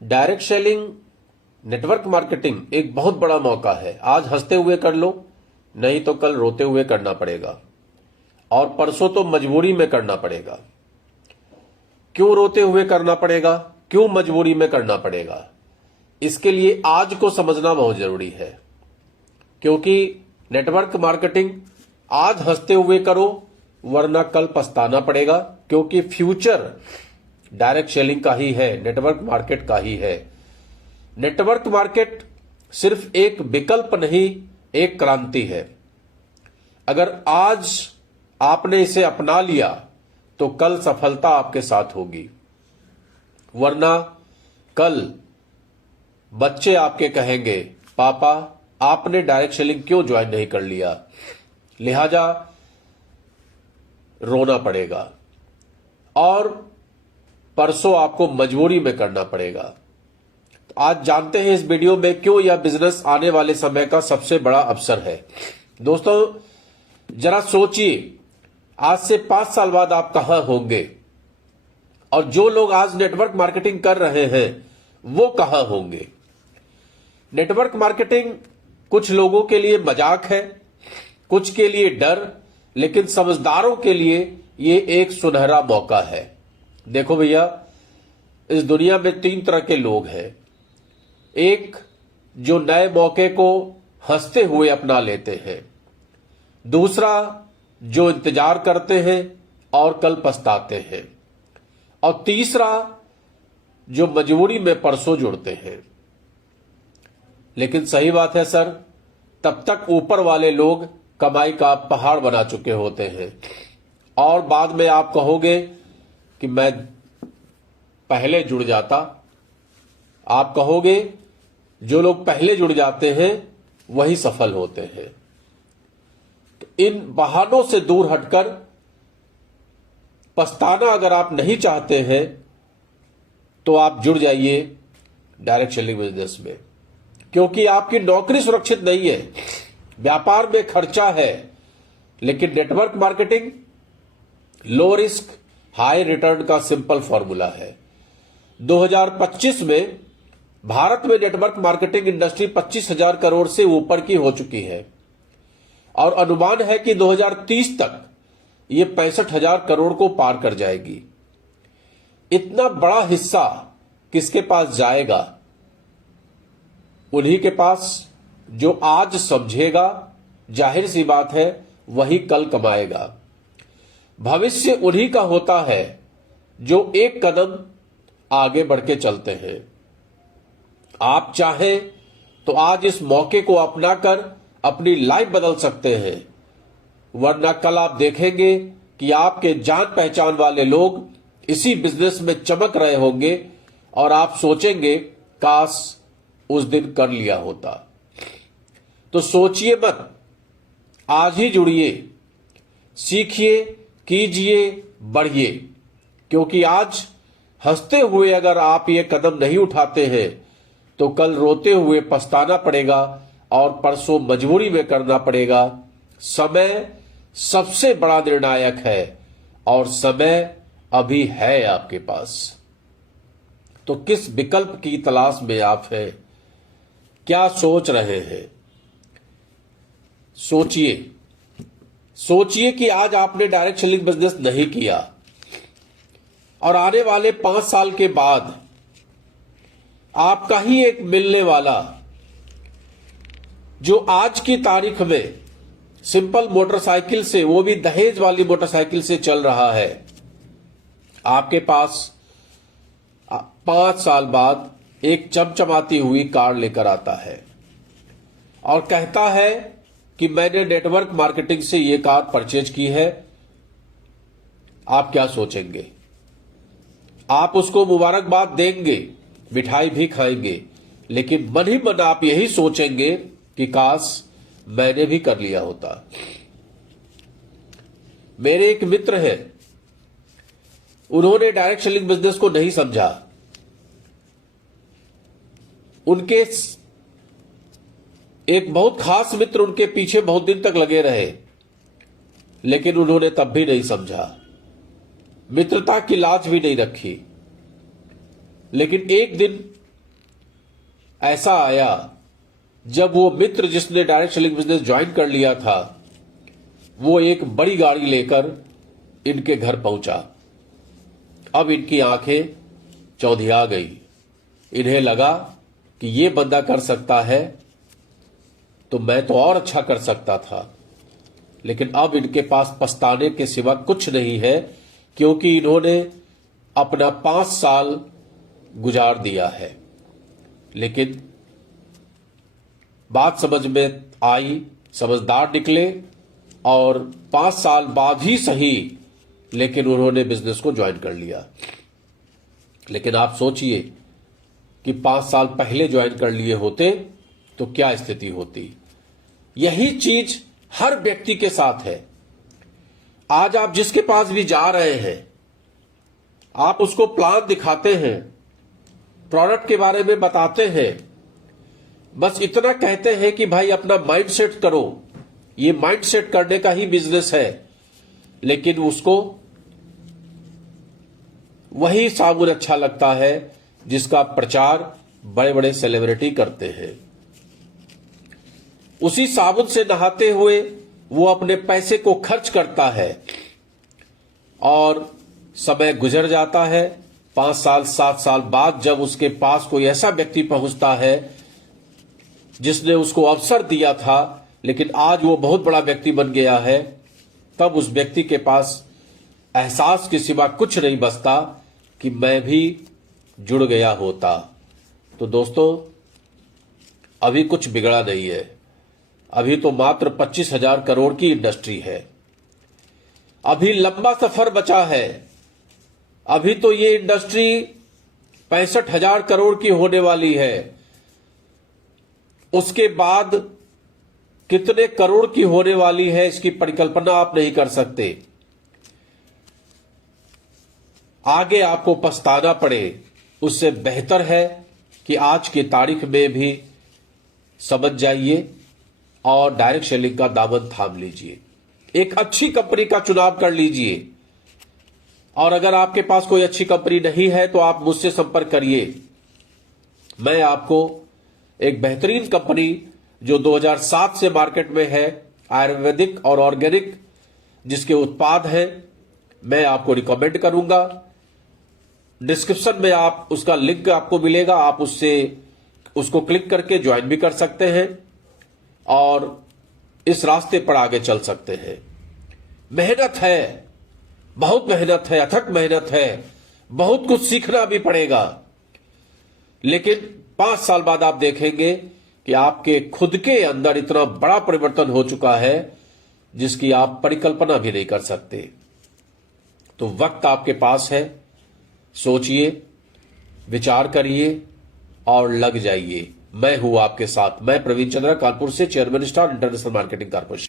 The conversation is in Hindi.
डायरेक्ट सेलिंग, नेटवर्क मार्केटिंग एक बहुत बड़ा मौका है। आज हंसते हुए कर लो, नहीं तो कल रोते हुए करना पड़ेगा, और परसों तो मजबूरी में करना पड़ेगा। क्यों रोते हुए करना पड़ेगा, क्यों मजबूरी में करना पड़ेगा? इसके लिए आज को समझना बहुत जरूरी है, क्योंकि नेटवर्क मार्केटिंग आज हंसते हुए करो, वरना कल पछताना पड़ेगा। क्योंकि फ्यूचर डायरेक्ट सेलिंग का ही है, नेटवर्क मार्केट का ही है। नेटवर्क मार्केट सिर्फ एक विकल्प नहीं, एक क्रांति है। अगर आज आपने इसे अपना लिया तो कल सफलता आपके साथ होगी, वरना कल बच्चे आपके कहेंगे, पापा आपने डायरेक्ट सेलिंग क्यों ज्वाइन नहीं कर लिया? लिहाजा रोना पड़ेगा और परसों आपको मजबूरी में करना पड़ेगा। तो आज जानते हैं इस वीडियो में क्यों यह बिजनेस आने वाले समय का सबसे बड़ा अवसर है। दोस्तों जरा सोचिए, आज से 5 साल बाद आप कहां होंगे, और जो लोग आज नेटवर्क मार्केटिंग कर रहे हैं वो कहां होंगे। नेटवर्क मार्केटिंग कुछ लोगों के लिए मजाक है, कुछ के लिए डर, लेकिन समझदारों के लिए ये एक सुनहरा मौका है। देखो भैया, इस दुनिया में 3 तरह के लोग हैं। एक जो नए मौके को हंसते हुए अपना लेते हैं, दूसरा जो इंतजार करते हैं और कल पछताते हैं, और तीसरा जो मजबूरी में परसों जुड़ते हैं। लेकिन सही बात है सर, तब तक ऊपर वाले लोग कमाई का पहाड़ बना चुके होते हैं, और बाद में आप कहोगे कि मैं पहले जुड़ जाता। आप कहोगे जो लोग पहले जुड़ जाते हैं वही सफल होते हैं। तो इन बहानों से दूर हटकर पछताना अगर आप नहीं चाहते हैं तो आप जुड़ जाइए डायरेक्ट सेलिंग बिजनेस में, क्योंकि आपकी नौकरी सुरक्षित नहीं है, व्यापार में खर्चा है। लेकिन network marketing low risk high return का सिंपल फॉर्मूला है। 2025 में भारत में नेटवर्क मार्केटिंग इंडस्ट्री 25,000 करोड़ से ऊपर की हो चुकी है, और अनुमान है कि 2030 तक ये 65,000 करोड़ को पार कर जाएगी। इतना बड़ा हिस्सा किसके पास जाएगा? उन्हीं के पास जो आज समझेगा, जाहिर सी बात है वही कल कमाएगा। भविष्य उन्हीं का होता है जो एक कदम आगे बढ़ के चलते हैं। आप चाहें तो आज इस मौके को अपनाकर अपनी लाइफ बदल सकते हैं, वरना कल आप देखेंगे कि आपके जान पहचान वाले लोग इसी बिजनेस में चमक रहे होंगे, और आप सोचेंगे काश उस दिन कर लिया होता। तो सोचिए मत, आज ही जुड़िए, सीखिए, कीजिए, बढ़िए। क्योंकि आज हंसते हुए अगर आप ये कदम नहीं उठाते हैं तो कल रोते हुए पछताना पड़ेगा, और परसों मजबूरी में करना पड़ेगा। समय सबसे बड़ा निर्णायक है, और समय अभी है आपके पास। तो किस विकल्प की तलाश में आप हैं? क्या सोच रहे हैं? सोचिए, सोचिए कि आज आपने डायरेक्ट सेलिंग बिजनेस नहीं किया, और आने वाले 5 साल के बाद आपका ही एक मिलने वाला, जो आज की तारीख में सिंपल मोटरसाइकिल से, वो भी दहेज वाली मोटरसाइकिल से चल रहा है, आपके पास 5 साल बाद एक चमचमाती हुई कार लेकर आता है और कहता है कि मैंने नेटवर्क मार्केटिंग से ये कार परचेज की है। आप क्या सोचेंगे? आप उसको मुबारकबाद देंगे, मिठाई भी खाएंगे, लेकिन मन ही मन आप यही सोचेंगे कि काश मैंने भी कर लिया होता। मेरे एक मित्र हैं, उन्होंने डायरेक्ट सेलिंग बिजनेस को नहीं समझा। उनके एक बहुत खास मित्र उनके पीछे बहुत दिन तक लगे रहे, लेकिन उन्होंने तब भी नहीं समझा, मित्रता की लाज भी नहीं रखी। लेकिन एक दिन ऐसा आया जब वो मित्र जिसने डायरेक्ट सेलिंग बिजनेस ज्वाइन कर लिया था वो एक बड़ी गाड़ी लेकर इनके घर पहुंचा। अब इनकी आंखें चौंधिया गई। इन्हें लगा कि ये बंदा कर सकता है तो मैं तो और अच्छा कर सकता था। लेकिन अब इनके पास पछताने के सिवा कुछ नहीं है, क्योंकि इन्होंने अपना 5 साल गुजार दिया है। लेकिन बात समझ में आई, समझदार निकले और 5 साल बाद ही सही, लेकिन उन्होंने बिजनेस को ज्वाइन कर लिया। लेकिन आप सोचिए कि 5 साल पहले ज्वाइन कर लिए होते तो क्या स्थिति होती। यही चीज हर व्यक्ति के साथ है। आज आप जिसके पास भी जा रहे हैं, आप उसको प्लान दिखाते हैं, प्रोडक्ट के बारे में बताते हैं, बस इतना कहते हैं कि भाई अपना माइंड सेट करो, ये माइंड सेट करने का ही बिजनेस है। लेकिन उसको वही साबुन अच्छा लगता है जिसका प्रचार बड़े बड़े सेलिब्रिटी करते हैं। उसी साबुन से नहाते हुए वो अपने पैसे को खर्च करता है और समय गुजर जाता है। 5 साल 7 साल बाद जब उसके पास कोई ऐसा व्यक्ति पहुंचता है जिसने उसको अवसर दिया था, लेकिन आज वो बहुत बड़ा व्यक्ति बन गया है, तब उस व्यक्ति के पास एहसास के सिवा कुछ नहीं बचता कि मैं भी जुड़ गया होता। तो दोस्तों, अभी कुछ बिगड़ा नहीं है। अभी तो मात्र 25,000 करोड़ की इंडस्ट्री है। अभी लंबा सफर बचा है। अभी तो ये इंडस्ट्री 65,000 करोड़ की होने वाली है। उसके बाद कितने करोड़ की होने वाली है इसकी परिकल्पना आप नहीं कर सकते। आगे आपको पछताना पड़े, उससे बेहतर है कि आज की तारीख में भी समझ जाइए और डायरेक्ट सेलिंग का दामन थाम लीजिए। एक अच्छी कंपनी का चुनाव कर लीजिए। और अगर आपके पास कोई अच्छी कंपनी नहीं है तो आप मुझसे संपर्क करिए। मैं आपको एक बेहतरीन कंपनी जो 2007 से मार्केट में है, आयुर्वेदिक और ऑर्गेनिक जिसके उत्पाद हैं, मैं आपको रिकमेंड करूंगा। डिस्क्रिप्शन में आप उसका लिंक आपको मिलेगा, आप उसको क्लिक करके ज्वाइन भी कर सकते हैं और इस रास्ते पर आगे चल सकते हैं। मेहनत है, बहुत मेहनत है, अथक मेहनत है, बहुत कुछ सीखना भी पड़ेगा। लेकिन 5 साल बाद आप देखेंगे कि आपके खुद के अंदर इतना बड़ा परिवर्तन हो चुका है जिसकी आप परिकल्पना भी नहीं कर सकते। तो वक्त आपके पास है, सोचिए, विचार करिए और लग जाइए। मैं हूं आपके साथ। मैं प्रवीण चंद्रा, कानपुर से, chairman star international marketing corporation.